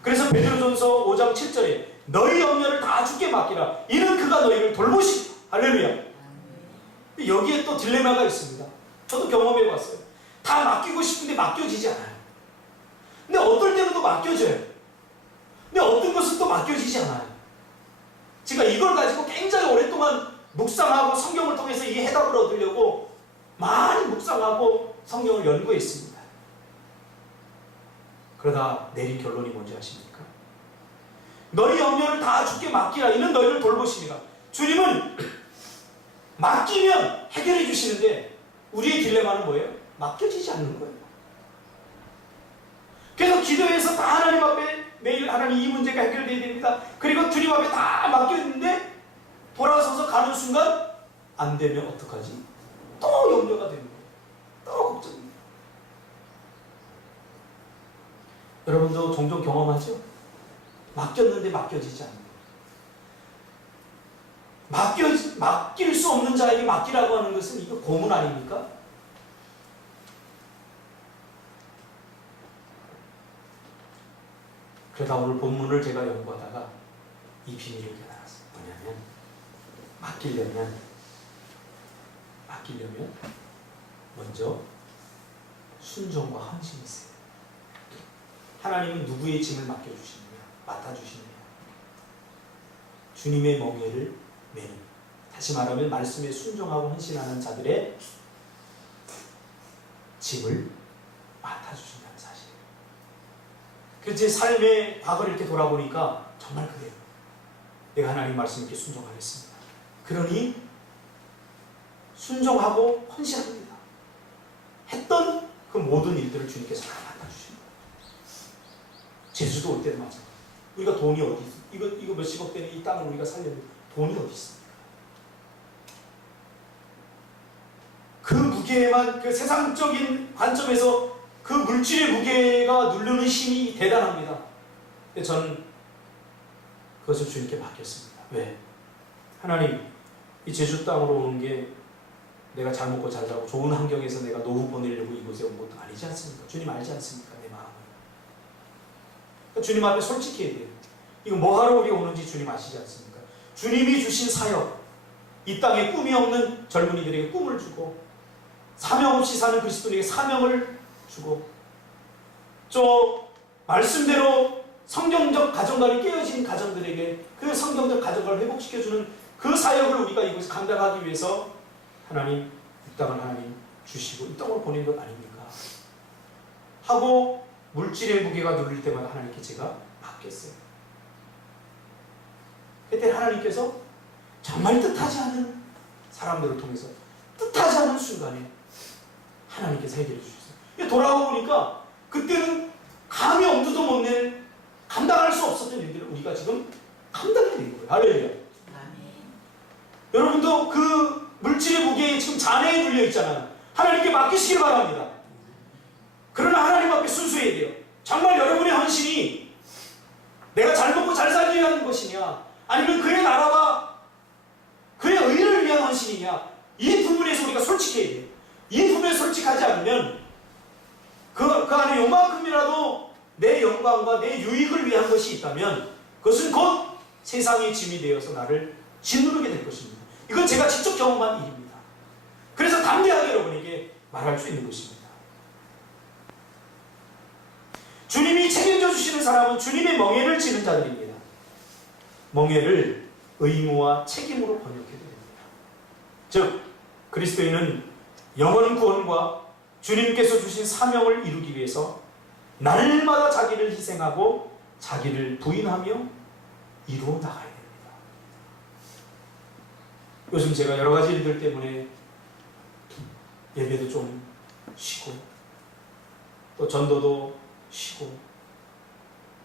그래서 베드로전서 5장 7절에 너희 염려를 다 주께 맡기라. 이는 그가 너희를 돌보시리라. 할렐루야. 여기에 또 딜레마가 있습니다. 저도 경험해봤어요. 다 맡기고 싶은데 맡겨지지 않아요. 근데 어떨 때는 또 맡겨져요. 근데 어떤 것은 또 맡겨지지 않아요. 제가 이걸 가지고 굉장히 오랫동안 묵상하고 성경을 통해서 이 해답을 얻으려고 많이 묵상하고 성경을 연구했습니다. 그러다 내린 결론이 뭔지 아십니까? 너희 염려를 다 주께 맡기라. 이는 너희를 돌보시리라. 주님은 맡기면 해결해 주시는데 우리의 딜레마는 뭐예요? 맡겨지지 않는 거예요. 그래서 기도해서 다 하나님 앞에 매일 하나님 이 문제가 해결돼야 됩니다. 그리고 주님 앞에 다 맡겼는데 돌아서서 가는 순간 안 되면 어떡하지? 또 염려가 되는 거예요. 또 걱정입니다. 여러분도 종종 경험하죠? 맡겼는데 맡겨지지 않는 거예요. 맡길 수 없는 자에게 맡기라고 하는 것은 이거 고문 아닙니까? 그러다 오늘 본문을 제가 연구하다가 이 비밀을 깨달았어요. 뭐냐면 맡기려면 먼저 순종과 헌신이 있어요. 하나님은 누구의 짐을 맡겨주시느냐? 맡아주시느냐? 주님의 멍에를 매는, 다시 말하면 말씀에 순종하고 헌신하는 자들의 짐을 맡아주신다는 사실이에요. 그래서 제 삶의 과거를 이렇게 돌아보니까 정말 그래요. 내가 하나님 말씀에 순종하겠습니다. 그러니 순종하고 헌신합니다. 했던 그 모든 일들을 주님께서 다 맡아주시는 거예요. 제주도 올 때도 마찬가지예요. 우리가 돈이 어디 있어? 이거 몇십억 되는 이 땅을 우리가 살려면 돈이 어디 있습니까? 그 무게만, 그 세상적인 관점에서 그 물질의 무게가 누르는 힘이 대단합니다. 근데 저는 그것을 주님께 맡겼습니다. 왜? 하나님, 이 제주 땅으로 오는 게 내가 잘 먹고 잘 자고 좋은 환경에서 내가 노후 보내려고 이곳에 온 것도 아니지 않습니까? 주님 알지 않습니까? 내 마음을. 그러니까 주님 앞에 솔직해야 돼요. 이거 뭐하러 우리 오는지 주님 아시지 않습니까? 주님이 주신 사역, 이 땅에 꿈이 없는 젊은이들에게 꿈을 주고 사명 없이 사는 그리스도인에게 사명을 주고 또 말씀대로 성경적 가정관이 깨어진 가정들에게 그 성경적 가정관을 회복시켜주는 그 사역을 우리가 이곳에 감당하기 위해서 하나님, 이 땅을 하나님 주시고 이 땅을 보낸 것 아닙니까? 하고 물질의 무게가 눌릴 때마다 하나님께 제가 맡겼어요. 그때 하나님께서 정말 뜻하지 않은 사람들을 통해서 뜻하지 않은 순간에 하나님께서 해결해 주셨어요. 돌아오고 보니까 그때는 감히 엄두도 못 낼, 감당할 수 없었던 일들을 우리가 지금 감당이 된 거예요. 할렐루야. 여러분도 그 물질의 무게에 지금 잔해에 눌려 있잖아요. 하나님께 맡기시길 바랍니다. 그러나 하나님 앞에 순수해야 돼요. 정말 여러분의 헌신이 내가 잘 먹고 잘 살기 위한 것이냐, 아니면 그의 나라와 그의 의를 위한 헌신이냐, 이 부분에서 우리가 솔직해야 돼요. 이 부분에 솔직하지 않으면 그 안에 요만큼이라도 내 영광과 내 유익을 위한 것이 있다면 그것은 곧 세상의 짐이 되어서 나를 짓누르게 될 것입니다. 이건 제가 직접 경험한 일입니다. 그래서 담대하게 여러분에게 말할 수 있는 것입니다. 주님이 책임져 주시는 사람은 주님의 멍에를 지는 자들입니다. 멍에를 의무와 책임으로 번역해야 됩니다. 즉 그리스도인은 영원 구원과 주님께서 주신 사명을 이루기 위해서 날마다 자기를 희생하고 자기를 부인하며 이루어 나가야 됩니다. 요즘 제가 여러 가지 일들 때문에 예배도 좀 쉬고 또 전도도 쉬고,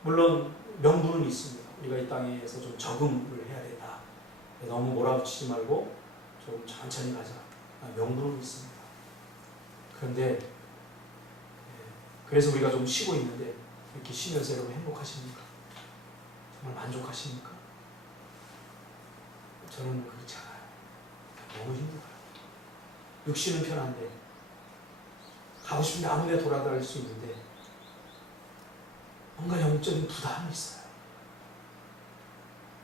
물론 명분은 있습니다. 우리가 이 땅에서 좀 적응을 해야 된다. 너무 몰아붙이지 말고 좀 천천히 가자. 명분은 있습니다. 그런데 그래서 우리가 좀 쉬고 있는데 이렇게 쉬면서 여러분 행복하십니까? 정말 만족하십니까? 저는 그렇지 않아요. 너무 힘들어요. 육신은 편한데 가고 싶은데 아무 데 돌아다닐 수 있는데 뭔가 영적인 부담이 있어요.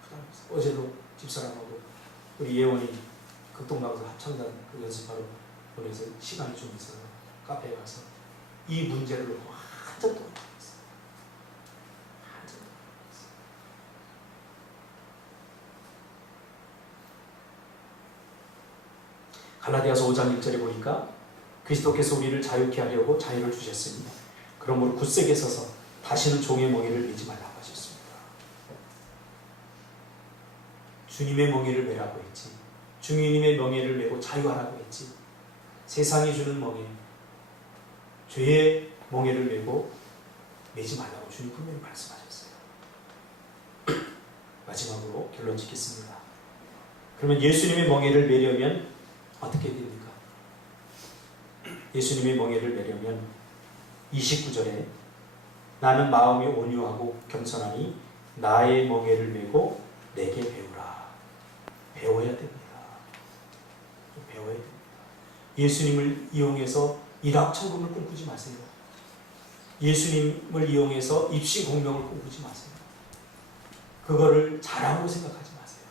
부담이 있어요. 어제도 집사람하고 우리 예원이 극동방송 합창단 그 연습하러 보내서 시간이 좀 있어서 카페에 가서 이 문제를 놓고 한참 동안 얘기했어요. 한참 동안 얘기했어요. 갈라디아서 5장 1절에 보니까 그리스도께서 우리를 자유케 하려고 자유를 주셨습니다. 그러므로 굳세게 서서 다시는 종의 멍에를 매지 말라고 하셨습니다. 주님의 멍에를 매라고 했지, 주님의 멍에를 메고 자유하라고 했지, 세상이 주는 멍에, 죄의 멍에를 메고 매지 말라고 주님 분명히 말씀하셨어요. 마지막으로 결론 짓겠습니다. 그러면 예수님의 멍에를 매려면 어떻게 됩니까? 예수님의 멍에를 매려면 29절에 나는 마음이 온유하고 겸손하니 나의 멍에를 메고 내게 배우라. 배워야 됩니다. 좀 배워야 됩니다. 예수님을 이용해서 일확천금을 꿈꾸지 마세요. 예수님을 이용해서 입시 공명을 꿈꾸지 마세요. 그거를 자랑으로 생각하지 마세요.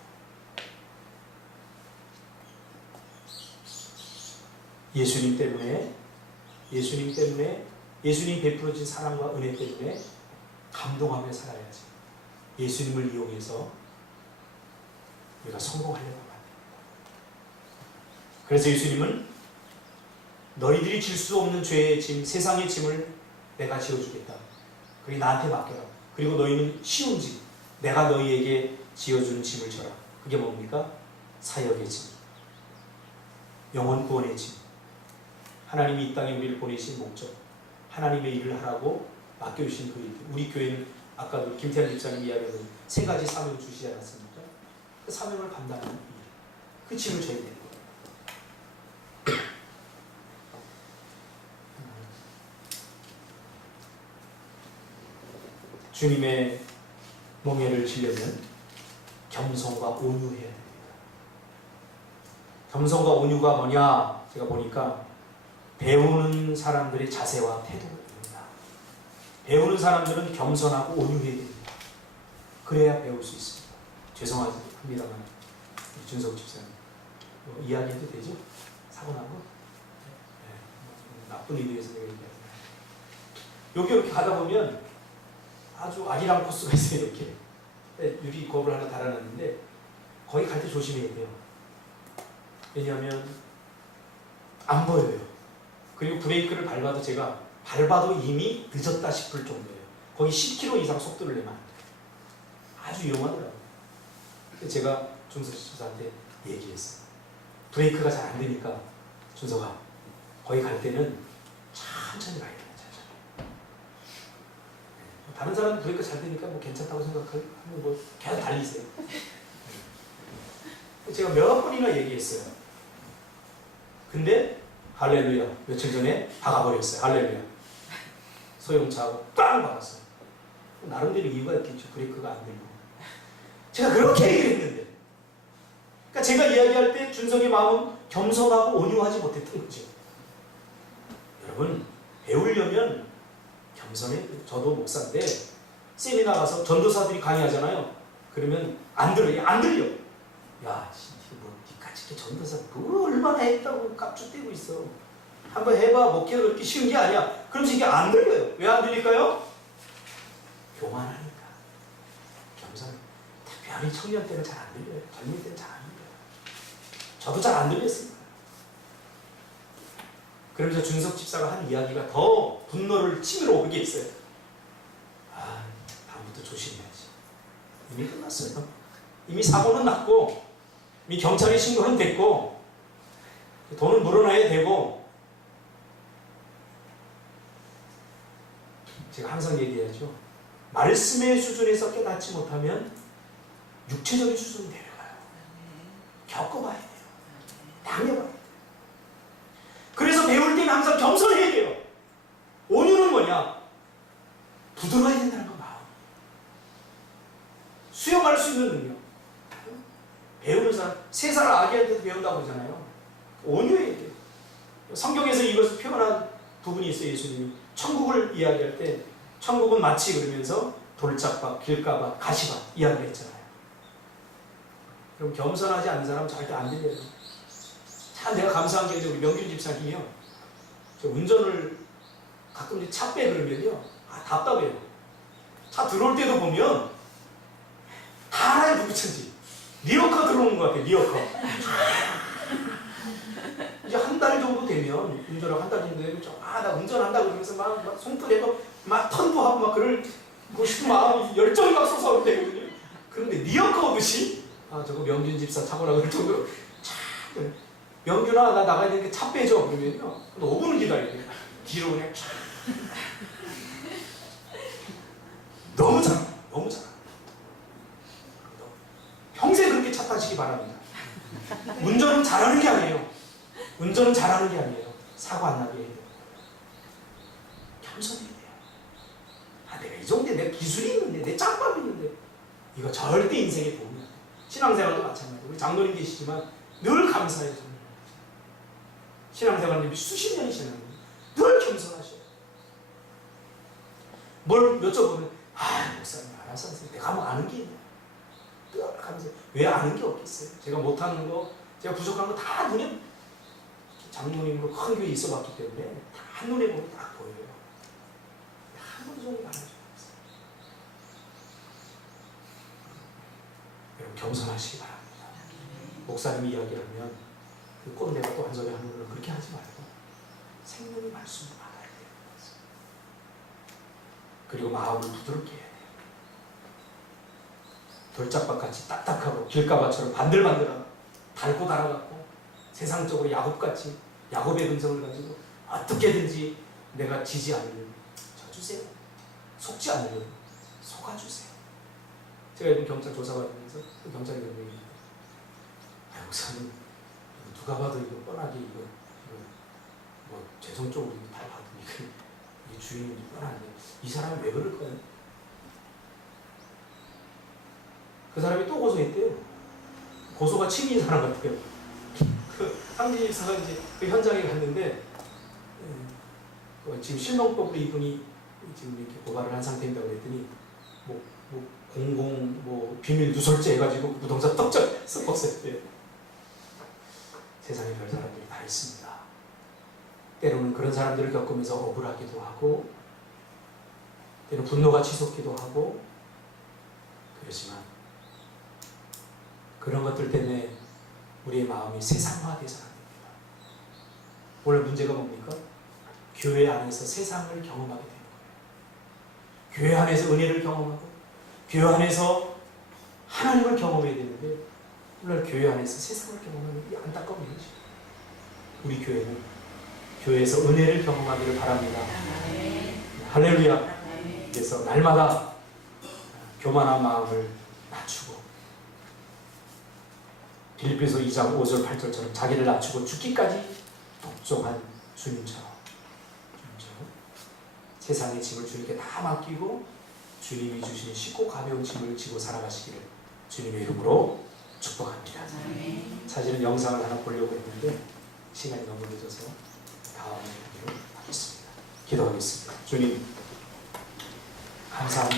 예수님 때문에 예수님 베풀어진 사랑과 은혜 때문에 감동하며 살아야지. 예수님을 이용해서 우리가 성공하려고 하면 안 됩니다. 그래서 예수님은 너희들이 질 수 없는 죄의 짐, 세상의 짐을 내가 지어주겠다. 그게 나한테 맡겨라. 그리고 너희는 쉬운 짐, 내가 너희에게 지어주는 짐을 져라. 그게 뭡니까? 사역의 짐, 영혼 구원의 짐, 하나님이 이 땅에 우리를 보내신 목적, 하나님의 일을 하라고 맡겨주신 그 일. 우리 교회는 아까도 김태환 집사님 이야기하던 3가지 사명을 주시지 않았습니까? 그 사명을 감당하는 일, 그 짐을 져야 되는 거예요. 주님의 몽예를 지려면 겸손과 온유해야 됩니다. 겸손과 온유가 뭐냐? 제가 보니까 배우는 사람들의 자세와 태도입니다. 배우는 사람들은 겸손하고 온유해야 됩니다. 그래야 배울 수 있습니다. 죄송합니다만 준석 집사님 이야기해도 되죠? 사고 난 거? 네, 나쁜 의도에서 내가 얘기하는 거예요. 이렇게 가다 보면 아주 아리랑 코스가 있어요. 이렇게 유리 겁을 하나 달아놨는데 거기 갈 때 조심해야 돼요. 왜냐하면 안 보여요. 그리고 브레이크를 밟아도 제가 밟아도 이미 늦었다 싶을 정도예요. 거기 10km 이상 속도를 내면 안 돼요. 아주 위험하더라고요. 제가 준석 씨한테 얘기했어요. 브레이크가 잘 안 되니까 준석아, 거기 갈 때는 천천히 가야 돼. 다른 사람은 브레이크 잘 되니까 뭐 괜찮다고 생각하면 뭐 계속 달리세요. 제가 몇 번이나 얘기했어요. 근데 할렐루야, 며칠 전에 박아버렸어요. 할렐루야. 소형차하고 빵 박았어요. 나름대로 이유가 있겠죠. 브레이크가 안 되고. 제가 그렇게 얘기를 했는데, 그러니까 제가 이야기할 때 준석의 마음은 겸손하고 온유하지 못했던 거죠. 여러분, 배우려면 겸손해. 저도 목사인데 세미나 가서 전도사들이 강의하잖아요. 그러면 안 들어요. 안 들려. 야, 뭐 니까지 전도사 그걸 얼마나 했다고 깝죽대고 있어. 한번 해봐. 목회가 그렇게 쉬운 게 아니야. 그러면서 이게 안 들려요. 왜 안 들릴까요? 교만하니까. 겸손해. 특별히 청년 때는 잘 안 들려요. 젊을 때는 잘 안 들려요. 저도 잘 안 들렸습니다. 그러면서 준석 집사가 한 이야기가 더 분노를 치밀어 오르게 했어요. 아, 다음부터 조심해야지. 이미 끝났어요. 이미 사고는 났고, 이미 경찰에 신고는 됐고, 돈은 물어놔야 되고, 제가 항상 얘기하죠. 말씀의 수준에서 깨닫지 못하면 육체적인 수준으로 내려가요. 겪어봐야 돼요. 당해봐야 돼요. 그래서 배울 때는 항상 겸손해야 돼요. 온유는 뭐냐? 부드러워야 된다는 거 마음. 수용할 수 있는 능력. 배우는 사람, 3살 아기한테도 배운다고 그러잖아요. 온유해야 돼요. 성경에서 이것을 표현한 부분이 있어요. 예수님이 천국을 이야기할 때 천국은 마치 그러면서 돌짝밭, 길가밭, 가시밭 이야기를 했잖아요. 그럼 겸손하지 않는 사람은 절대 안 들려요. 참 내가 감사한 게 우리 명균 집사님이요. 저 운전을 가끔 차 빼 그러면요. 아, 답답해요. 차 들어올 때도 보면 다 알아요, 누구 차인지. 리어커 들어오는 것 같아요, 리어커. 이제 한 달 정도 되면, 운전을 한 달 정도 되면, 나 운전한다 그러면서 막 손톱에도 막 턴도 하고 막 그러고 싶은 마음이 열정이 막 솟아오게 되거든요. 그런데 리어커 오듯이, 아, 저거 명균 집사 차고라 그럴 정도로, 참, 명균아, 나 나가야 되니까 차 빼줘. 그러면요. 5분을 기다려야 돼요. 뒤로 그냥 쫙. 너무 잘해. 너무 잘해. 평생 그렇게 차 타시기 바랍니다. 운전은 잘하는 게 아니에요. 운전은 잘하는 게 아니에요. 사고 안 나게 해야 돼요. 겸손해야 돼요. 아, 내가 이 정도에 내 기술이 있는데, 내 짬밥이 있는데, 이거 절대 인생에 도움이 안 돼요. 신앙생활도 마찬가지고 우리 장로님 계시지만 늘 감사해요. 신앙생활은 수십 년이 지났는데 늘 겸손하셔요. 뭘 여쭤보면 목사님 알아서 하세요. 내가 뭐 아는 게 있냐. 늘 감사해요. 왜 아는 게 없겠어요. 제가 못하는 거 제가 부족한 거 다 눈에 장로님으로 큰 교회에 있어봤기 때문에 다 한눈에 보면 딱 보여요. 한번 소리 안 하죠. 여러분 겸손하시기 바랍니다. 목사님이 이야기하면 그 꼰대가 또 한 소리 하는 걸 그렇게 하지 말고 생명의 말씀을 받아야 돼요. 그리고 마음을 부드럽게 해야 돼요. 돌짝밭같이 딱딱하고 길가밭처럼 반들반들하고 달고 달아갖고 세상적으로 야곱같이 야곱의 근성을 가지고 어떻게든지 내가 지지 않으려고 져주세요. 속지 않으려고 속아주세요. 제가 이번 경찰 조사받으면서 그 경찰이 그런 얘기해요. 목사님 누가 봐도 이거 뻔하게 이거 뭐 재성적으로 다 봐도 이게 주인이 뻔한데 이 사람이 왜 그럴까요? 그 사람이 또 고소했대요. 고소가 치미인 사람 같아요. 그 상진 집사가 이제 그 현장에 갔는데 지금 실명법으로 이분이 지금 이렇게 고발을 한 상태입니다. 그랬더니 공공 비밀 누설죄 해가지고 그 부동산 떡적 썩었을 세상에 별 사람들이 다 있습니다. 때로는 그런 사람들을 겪으면서 억울하기도 하고 때로는 분노가 치솟기도 하고 그렇지만 그런 것들 때문에 우리의 마음이 세상화돼서는 안 됩니다. 오늘 문제가 뭡니까? 교회 안에서 세상을 경험하게 되는 거예요. 교회 안에서 은혜를 경험하고 교회 안에서 하나님을 경험해야 되는데 오늘 교회 안에서 세상을 경험하는 이 안타까운 일이죠. 우리 교회는 교회에서 은혜를 경험하기를 바랍니다. 할렐루야. 그래서 날마다 교만한 마음을 낮추고 빌립보서 2장 5절 8절처럼 자기를 낮추고 죽기까지 복종한 주님처럼 세상의 짐을 주님께 다 맡기고 주님이 주신 쉽고 가벼운 짐을 지고 살아가시기를 주님의 이름으로 축복합니다. 사실은 영상을 하나 보려고 했는데 시간이 너무 늦어서 다음에 하기로 하겠습니다. 기도하겠습니다. 주님 감사합니다.